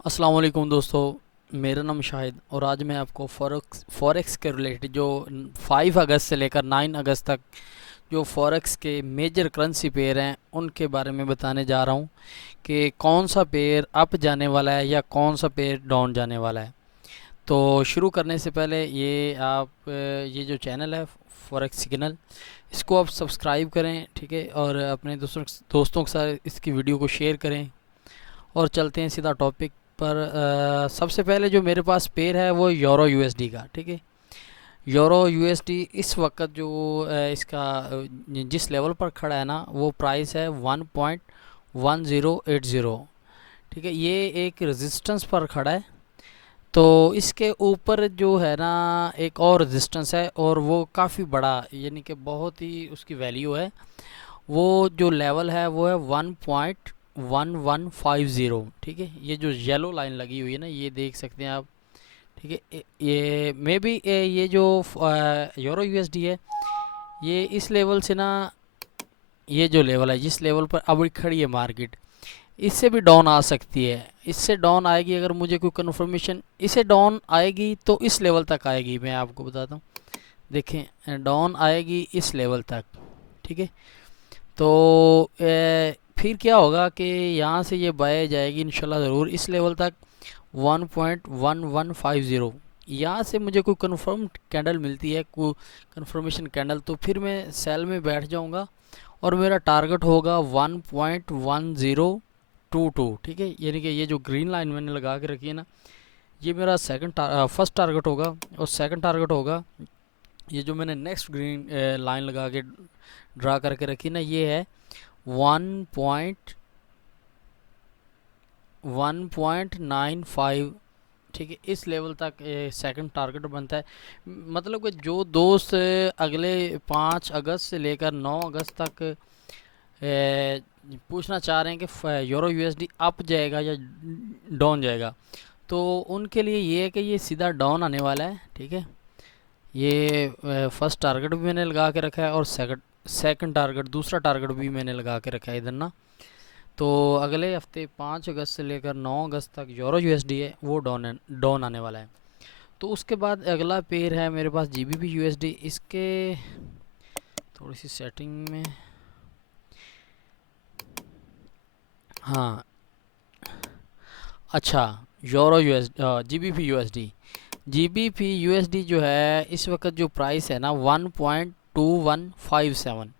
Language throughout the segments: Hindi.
अस्सलाम वालेकुम दोस्तों। मेरा नाम शाहिद और आज मैं आपको फॉरेक्स के रिलेटेड जो 5 अगस्त से लेकर 9 अगस्त तक जो फॉरेक्स के मेजर करेंसी पेयर हैं उनके बारे में बताने जा रहा हूँ कि कौन सा पेयर अप जाने वाला है या कौन सा पेयर डाउन जाने वाला है। तो शुरू करने से पहले ये जो चैनल है फॉरेक्स सिग्नल, इसको आप सब्सक्राइब करें, ठीक है, और अपने दोस्तों के साथ इसकी वीडियो को शेयर करें। और चलते हैं सीधा टॉपिक पर। सबसे पहले जो मेरे पास पेयर है वो यूरो यूएसडी का, ठीक है। यूरो यूएसडी इस वक्त जो इसका जिस लेवल पर खड़ा है ना, वो प्राइस है 1.1080, ठीक है। ये एक रेजिस्टेंस पर खड़ा है। तो इसके ऊपर जो है ना एक और रेजिस्टेंस है और वो काफ़ी बड़ा, यानी कि बहुत ही उसकी वैल्यू है। वो जो लेवल है वो है 1.1150, ठीक है। ये जो येलो लाइन लगी हुई है ना, ये देख सकते हैं आप, ठीक है। ये मे बी ये जो यूरो यूएसडी है, ये इस लेवल से ना, ये जो लेवल है जिस लेवल पर अभी खड़ी है मार्केट, इससे भी डाउन आ सकती है। इससे डाउन आएगी, अगर मुझे कोई कंफर्मेशन इसे डाउन आएगी तो इस लेवल तक आएगी। मैं आपको बताता हूँ, देखें डाउन आएगी इस लेवल तक, ठीक है। तो फिर क्या होगा कि यहाँ से ये बाय जाएगी इंशाल्लाह ज़रूर इस लेवल तक 1.1150। यहाँ से मुझे कोई कंफर्म कैंडल मिलती है, कोई कंफर्मेशन कैंडल, तो फिर मैं सेल में बैठ जाऊँगा और मेरा टारगेट होगा 1.1022, ठीक है। यानी कि ये जो ग्रीन लाइन मैंने लगा के रखी है ना, ये मेरा फर्स्ट टारगेट होगा। और सेकंड टारगेट होगा ये जो मैंने नेक्स्ट ग्रीन लाइन लगा के ड्रा करके रखी ना, ये है 1.95, ठीक है। इस लेवल तक सेकंड टारगेट बनता है। मतलब कि जो दोस्त अगले 5 अगस्त से लेकर 9 अगस्त तक पूछना चाह रहे हैं कि यूरो यूएसडी अप जाएगा या डाउन जाएगा, तो उनके लिए ये है कि ये सीधा डाउन आने वाला है, ठीक है। ये फर्स्ट टारगेट भी मैंने लगा के रखा है और सेकंड टारगेट, दूसरा टारगेट भी मैंने लगा के रखा है इधर ना। तो अगले हफ्ते 5 अगस्त से लेकर 9 अगस्त तक यूरो यूएसडी है वो डाउन आने वाला है। तो उसके बाद अगला पेयर है मेरे पास जीबीपी यूएसडी। इसके थोड़ी सी सेटिंग में, हाँ, अच्छा, euro US GBP USD, GBP USD जो है इस वक्त जो प्राइस है ना 1.2157,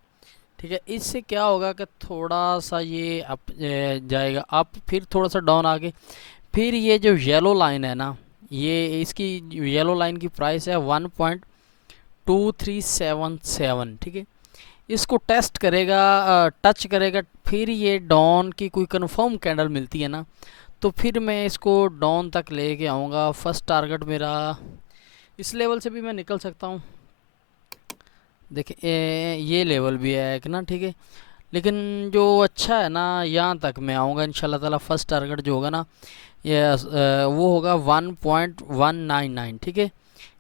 ठीक है। इससे क्या होगा कि थोड़ा सा ये अप जाएगा अप, फिर थोड़ा सा डाउन आगे, फिर ये जो येलो लाइन है ना, ये इसकी येलो लाइन की प्राइस है 1.2377, ठीक है। इसको टेस्ट करेगा, टच करेगा, फिर ये डाउन की कोई कंफर्म कैंडल मिलती है ना, तो फिर मैं इसको डाउन तक लेके आऊँगा। फर्स्ट टारगेट मेरा इस लेवल से भी मैं निकल सकता हूँ, देखिए ये लेवल भी है एक ना, ठीक है। लेकिन जो अच्छा है ना, यहाँ तक मैं आऊँगा इंशाल्लाह ताला। फर्स्ट टारगेट जो होगा ना, ये वो होगा 1.199, ठीक है।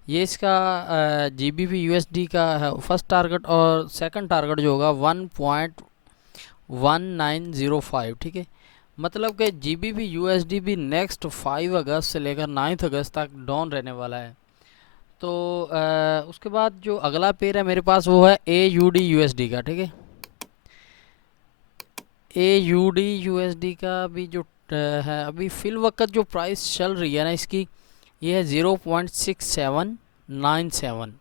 ये इसका जीबीपी यूएसडी का है फर्स्ट टारगेट, और सेकंड टारगेट जो होगा 1.1905, ठीक है। मतलब कि जीबीपी यूएसडी भी नेक्स्ट 5 अगस्त से लेकर 9 अगस्त तक डाउन रहने वाला है। तो उसके बाद जो अगला पेयर है मेरे पास वो है ए यू डी यूएसडी का, ठीक है। ए यू डी यूएसडी का भी जो है अभी फिल वक्त जो प्राइस चल रही है ना इसकी, ये है 0.6797।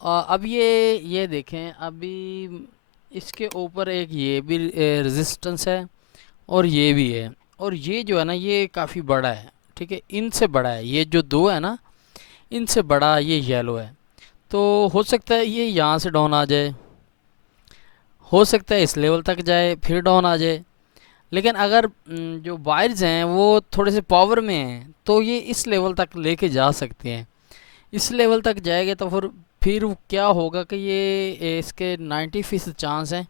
अब ये देखें, अभी इसके ऊपर एक ये भी रेजिस्टेंस है और ये भी है, और ये जो है ना ये काफ़ी बड़ा है, ठीक है। इनसे बड़ा है, ये जो दो है ना इनसे बड़ा ये येलो है। तो हो सकता है ये यहाँ से डाउन आ जाए, हो सकता है इस लेवल तक जाए फिर डाउन आ जाए। लेकिन अगर जो बायर्स हैं वो थोड़े से पावर में हैं तो ये इस लेवल तक लेके जा सकते हैं। इस लेवल तक जाएगा तो फिर क्या होगा कि ये इसके 90% चांस हैं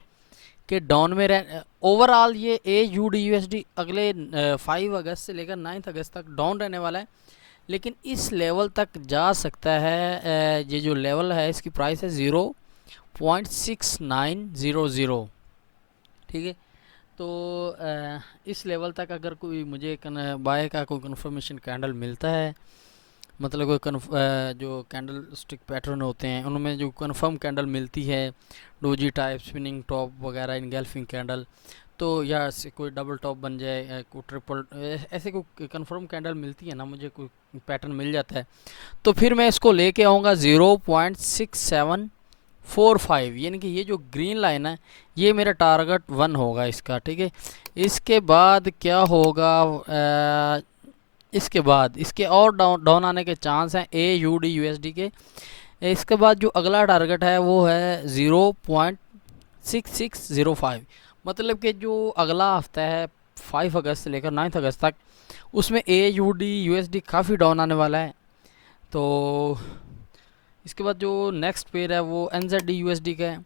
कि डाउन में रह। ओवरऑल ये A U D U S D अगले 5 अगस्त से लेकर 9 अगस्त तक डाउन रहने वाला है, लेकिन इस लेवल तक जा सकता है। ये जो लेवल है इसकी प्राइस है 0.6900, ठीक है। तो इस लेवल तक अगर कोई मुझे बाय का कोई कन्फर्मेशन कैंडल मिलता है, मतलब कोई जो कैंडल स्टिक पैटर्न होते हैं उनमें जो कन्फर्म कैंडल मिलती है, डोजी टाइप, स्पिनिंग टॉप वगैरह, इनगल्फिंग कैंडल, तो या कोई डबल टॉप बन जाए, कोई ट्रिपल, ऐसे कोई कन्फर्म कैंडल मिलती है ना, मुझे कोई पैटर्न मिल जाता है, तो फिर मैं इसको लेके आऊँगा 0.6745, यानी कि ये जो ग्रीन लाइन है ये मेरा टारगेट 1 होगा इसका, ठीक है। इसके बाद क्या होगा, इसके बाद इसके और डाउन डाउन आने के चांस हैं AUD USD के। इसके बाद जो अगला टारगेट है वो है 0.6605, मतलब कि जो अगला हफ्ता है 5 अगस्त से लेकर 9 अगस्त तक, उसमें AUD USD काफ़ी डाउन आने वाला है। तो इसके बाद जो नेक्स्ट पेयर है वो NZD USD का है,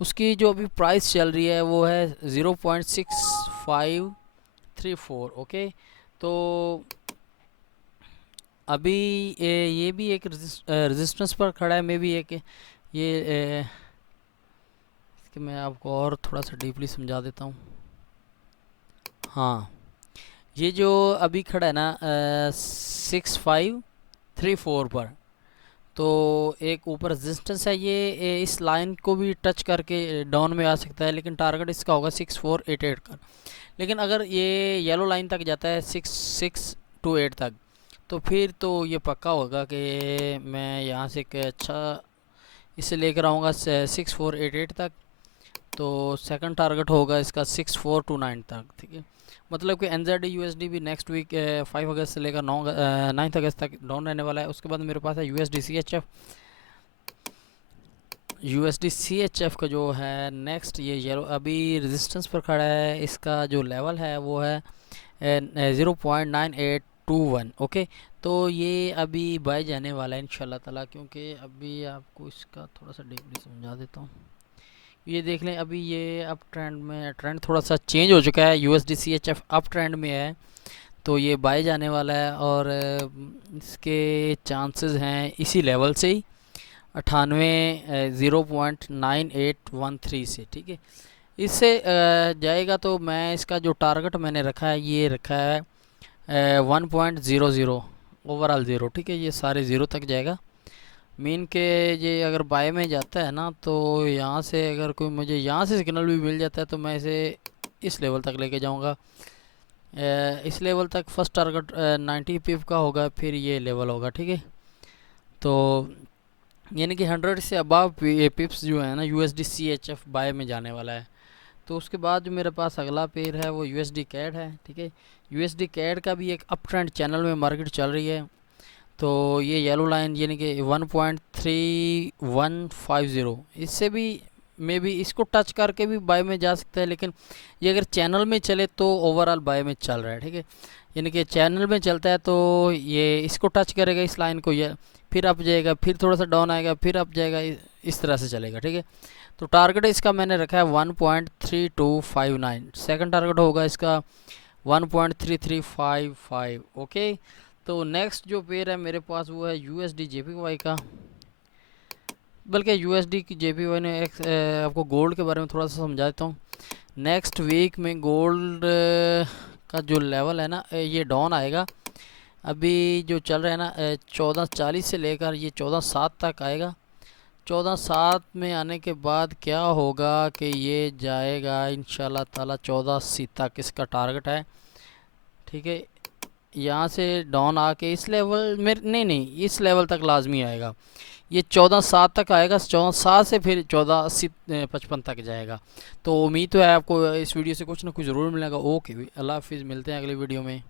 उसकी जो अभी प्राइस चल रही है वो है 0.6534, ओके। तो अभी ये भी एक रेजिस्टेंस पर खड़ा है, मे भी एक ये इसके मैं आपको और थोड़ा सा डीपली समझा देता हूँ। हाँ, ये जो अभी खड़ा है ना 6534 पर, तो एक ऊपर रेजिस्टेंस है, ये इस लाइन को भी टच करके डाउन में आ सकता है, लेकिन टारगेट इसका होगा 6488 का। लेकिन अगर ये येलो लाइन तक जाता है 6628 तक, तो फिर तो ये पक्का होगा कि मैं यहाँ से एक अच्छा इसे लेकर आऊँगा 6488 तक। तो सेकंड टारगेट होगा इसका 6429 तक, ठीक है। मतलब कि NZD USD भी नेक्स्ट वीक 5 अगस्त से लेकर 9 अगस्त तक डाउन रहने वाला है। उसके बाद मेरे पास है USD CHF का जो है नेक्स्ट, ये येलो अभी रेजिस्टेंस पर खड़ा है, इसका जो लेवल है वो है 0.9821, ओके। तो ये अभी बाय जाने वाला है इंशाल्लाह ताला, क्योंकि अभी आपको इसका थोड़ा सा डीपली समझा देता हूँ। ये देख लें, अभी ये अप ट्रेंड में, ट्रेंड थोड़ा सा चेंज हो चुका है, USD CHF अप ट्रेंड में है, तो ये बाय जाने वाला है। और इसके चांसेस हैं इसी लेवल से ही 0.9813 से, ठीक है। इससे जाएगा तो मैं इसका जो टारगेट मैंने रखा है ये रखा है 1.00 ओवरऑल 0, ठीक है। ये सारे 0 तक जाएगा। मीन के ये अगर बाय में जाता है ना, तो यहाँ से अगर कोई मुझे यहाँ से सिग्नल भी मिल जाता है तो मैं इसे इस लेवल तक लेके जाऊँगा। इस लेवल तक फर्स्ट टारगेट 90 पिप का होगा, फिर ये लेवल होगा, ठीक है। तो यानी कि 100 से अबव पिप्स जो है ना USD CHF बाय में जाने वाला है। तो उसके बाद जो मेरे पास अगला पेयर है वो USD CAD है, ठीक है। USD CAD का भी एक अप ट्रेंड चैनल में मार्केट चल रही है। तो ये येलो लाइन यानी कि 1.3150, इससे भी मे बी इसको टच करके भी बाय में जा सकता है, लेकिन ये अगर चैनल में चले तो ओवरऑल बाय में चल रहा है, ठीक है। यानी कि चैनल में चलता है तो ये इसको टच करेगा, इस लाइन को, ये फिर अप जाएगा, फिर थोड़ा सा डाउन आएगा, फिर अप जाएगा, इस तरह से चलेगा, ठीक है। तो टारगेट इसका मैंने रखा है 1.3259, सेकंड टारगेट होगा इसका 1.3355, ओके। तो नेक्स्ट जो पेयर है मेरे पास वो है USD JPY का, बल्कि USD की JPY ने आपको गोल्ड के बारे में थोड़ा सा समझा देता हूँ। नेक्स्ट वीक में गोल्ड का जो लेवल है ना ये डाउन आएगा। अभी जो चल रहा है ना 1440 से लेकर ये 1407 तक आएगा। 1407 में आने के बाद क्या होगा कि ये जाएगा इंशाल्लाह ताला 1480 तक, इसका टारगेट है, ठीक है। यहाँ से डाउन आके इस लेवल में नहीं इस लेवल तक लाजमी आएगा, ये 1407 तक आएगा, 1407 से फिर 1480-55 तक जाएगा। तो उम्मीद तो है आपको इस वीडियो से कुछ ना कुछ ज़रूर मिलेगा। ओके, अल्लाह हाफिज़, मिलते हैं अगली वीडियो में।